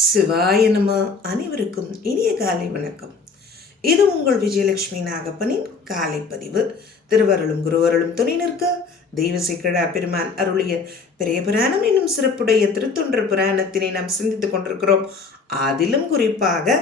சிவாய நம. அனைவருக்கும் இனிய காலை வணக்கம். இது உங்கள் விஜயலட்சுமி நாகப்பனின் காலை பதிவு. திருவருளும் குருவருளும் துணை நிற்க தெய்வசேக்கிழா பெருமான் அருளிய பெரிய புராணம் என்னும் சிறப்புடைய திருத்தொன்ற புராணத்தினை நாம் சிந்தித்துக் கொண்டிருக்கிறோம். அதிலும் குறிப்பாக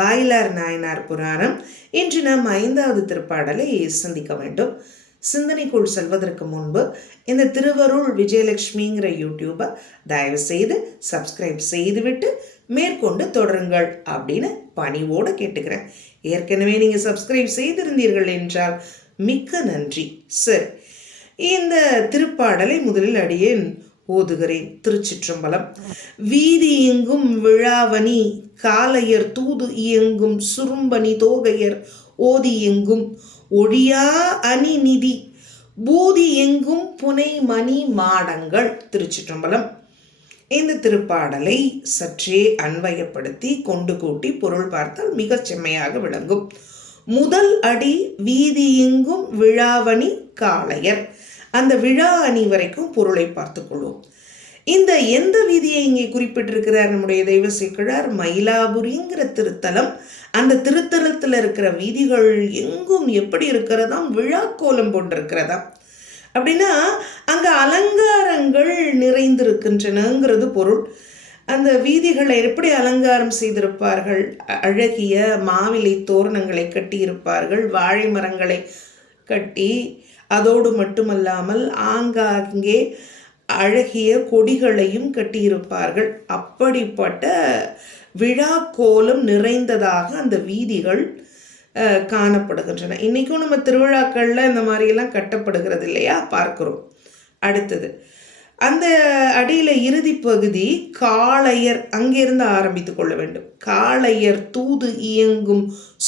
வாயிலார் நாயனார் புராணம். இன்று நாம் 5வது திருப்பாடலை சிந்திக்க வேண்டும். சிந்தனைக்குள் செல்வதற்கு முன்பு இந்த திருவருள் விஜயலட்சுமிங்கிற யூடியூபை தயவு செய்து சப்ஸ்கிரைப் செய்துவிட்டு மேற்கொண்டு தொடருங்கள் அப்படின்னு பணிவோடு கேட்டுக்கிறேன். ஏற்கனவே நீங்கள் சப்ஸ்கிரைப் செய்திருந்தீர்கள் என்றால் மிக்க நன்றி. சரி, இந்த திருப்பாடலை முதலில் அடியேன் ஓதுகிறேன். திருச்சிற்றம்பலம். வீதி எங்கும் விழாவணி காலையர் தூது இயங்கும் சுரும்பணி தோகையர் ஓதி எங்கும் ஒழியா அணி நிதி பூதி எங்கும் புனை மணி மாடங்கள். திருச்சிற்றம்பலம். இந்த திருப்பாடலை சற்றே அன்வயப்படுத்தி கொண்டு கூட்டி பொருள் பார்த்தால் மிகச் செம்மையாக விளங்கும். முதல் அடி வீதி எங்கும் விழாவணி காளையர். அந்த விழா அணி வரைக்கும் பொருளை பார்த்துக் கொள்வோம். இந்த எந்த வீதியை இங்கே குறிப்பிட்டிருக்கிறார் நம்முடைய தெய்வசேக்கிழார்? மயிலாபுரிங்கிற திருத்தலம். அந்த திருத்தலத்தில் இருக்கிற வீதிகள் எங்கும் எப்படி இருக்கிறதாம்? விழா கோலம் போன்றிருக்கிறதாம். அப்படின்னா அங்கே அலங்காரங்கள் நிறைந்திருக்கின்றனங்கிறது பொருள். அந்த வீதிகளை எப்படி அலங்காரம் செய்திருப்பார்கள்? அழகிய மாவிலை தோரணங்களை கட்டியிருப்பார்கள், வாழை மரங்களை கட்டி. அதோடு மட்டுமல்லாமல் ஆங்காங்கே அழகிய கொடிகளையும் கட்டியிருப்பார்கள். அப்படிப்பட்ட விழா கோலம் நிறைந்ததாக அந்த வீதிகள் காணப்படுகின்றன. இன்றைக்கும் நம்ம திருவிழாக்களில் இந்த மாதிரியெல்லாம் கட்டப்படுகிறது இல்லையா, பார்க்கிறோம். அடுத்தது அந்த அடியில் இறுதி பகுதி காளையர், அங்கிருந்து ஆரம்பித்து கொள்ள வேண்டும். காளையர் தூது இயங்கும்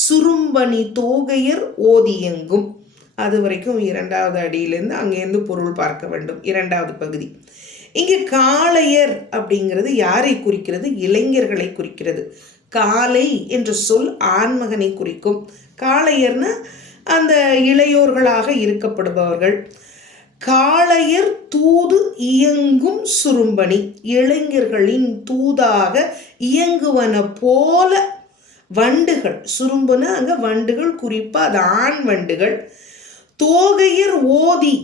சுரும்பணி தோகையர் ஓதி இயங்கும். அது வரைக்கும் 2வது அடியிலேருந்து அங்கேருந்து பொருள் பார்க்க வேண்டும். 2வது பகுதி. இங்கே காளையர் அப்படிங்கிறது யாரை குறிக்கிறது? இளைஞர்களை குறிக்கிறது. காளை என்ற சொல் ஆண்மகனை குறிக்கும். காளையர்னா அந்த இளையோர்களாக இருக்கப்படுபவர்கள். காளையர் தூது இயங்கும் சுரும்பணி, இளைஞர்களின் தூதாக இயங்குவன போல வண்டுகள். சுரும்புனா அங்கே வண்டுகள், குறிப்பாக அது ஆண் வண்டுகள். தோகையர் ஓதி,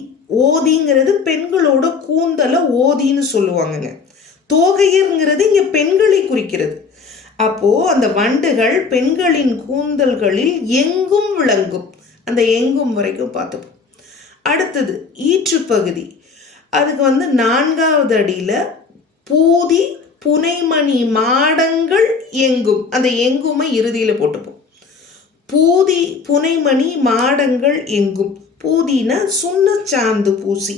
ஓதிங்கிறது பெண்களோட கூந்தலை ஓதின்னு சொல்லுவாங்கங்க. தோகையர்ங்கிறது இங்கே பெண்களை குறிக்கிறது. அப்போது அந்த வண்டுகள் பெண்களின் கூந்தல்களில் எங்கும் விளங்கும். அந்த எங்கும் வரைக்கும் பார்த்துப்போம். அடுத்தது ஈற்று பகுதி. அதுக்கு 4வது அடியில் பூதி புனைமணி மாடங்கள் எங்கும். அந்த எங்குமை இறுதியில் போட்டுப்போம். பூதி புனைமணி மாடங்கள் எங்கும். பூதினா சுண்ணச்சாந்து பூசி,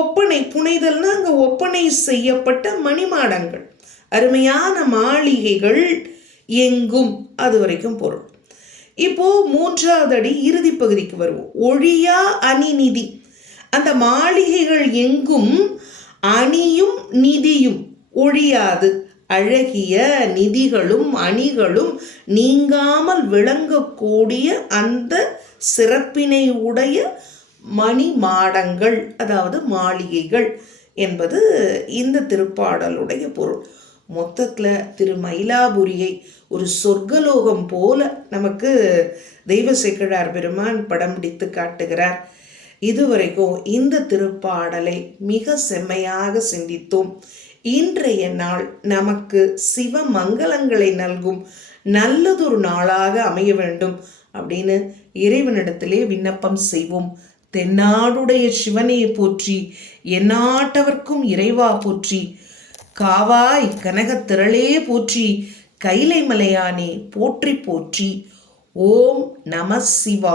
ஒப்பனை புனைதல்னா அங்கே ஒப்பனை செய்யப்பட்ட மணிமாடங்கள், அருமையான மாளிகைகள் எங்கும். அது வரைக்கும் பொருள். இப்போ 3வது அடி இறுதி பகுதிக்கு வருவோம். ஒழியா அணி நிதி. அந்த மாளிகைகள் எங்கும் அணியும் நிதியும் ஒழியாது. அழகிய நிதிகளும் அணிகளும் நீங்காமல் விளங்கக்கூடிய அந்த சிறப்பினை உடைய மணி மாடங்கள், அதாவது மாளிகைகள் என்பது இந்த திருப்பாடலுடைய பொருள். மொத்தத்தில் திருமயிலாபுரியை ஒரு சொர்க்கலோகம் போல நமக்கு தெய்வசேக்கிழார் பெருமான் படம் பிடித்து காட்டுகிறார். இதுவரைக்கும் இந்த திருப்பாடலை மிக செம்மையாக சிந்தித்தோம். இன்றைய நாள் நமக்கு சிவ மங்களங்களை நல்கும் நல்லதொரு நாளாக அமைய வேண்டும் அப்படின்னு இறைவனிடத்திலே விண்ணப்பம் செய்வோம். தென்னாடுடைய சிவனே போற்றி, எந்நாட்டவர்க்கும் இறைவா போற்றி, காவாய் கனகத்திரளே போற்றி, கைலை மலையானே போற்றி போற்றி. ஓம் நம சிவா.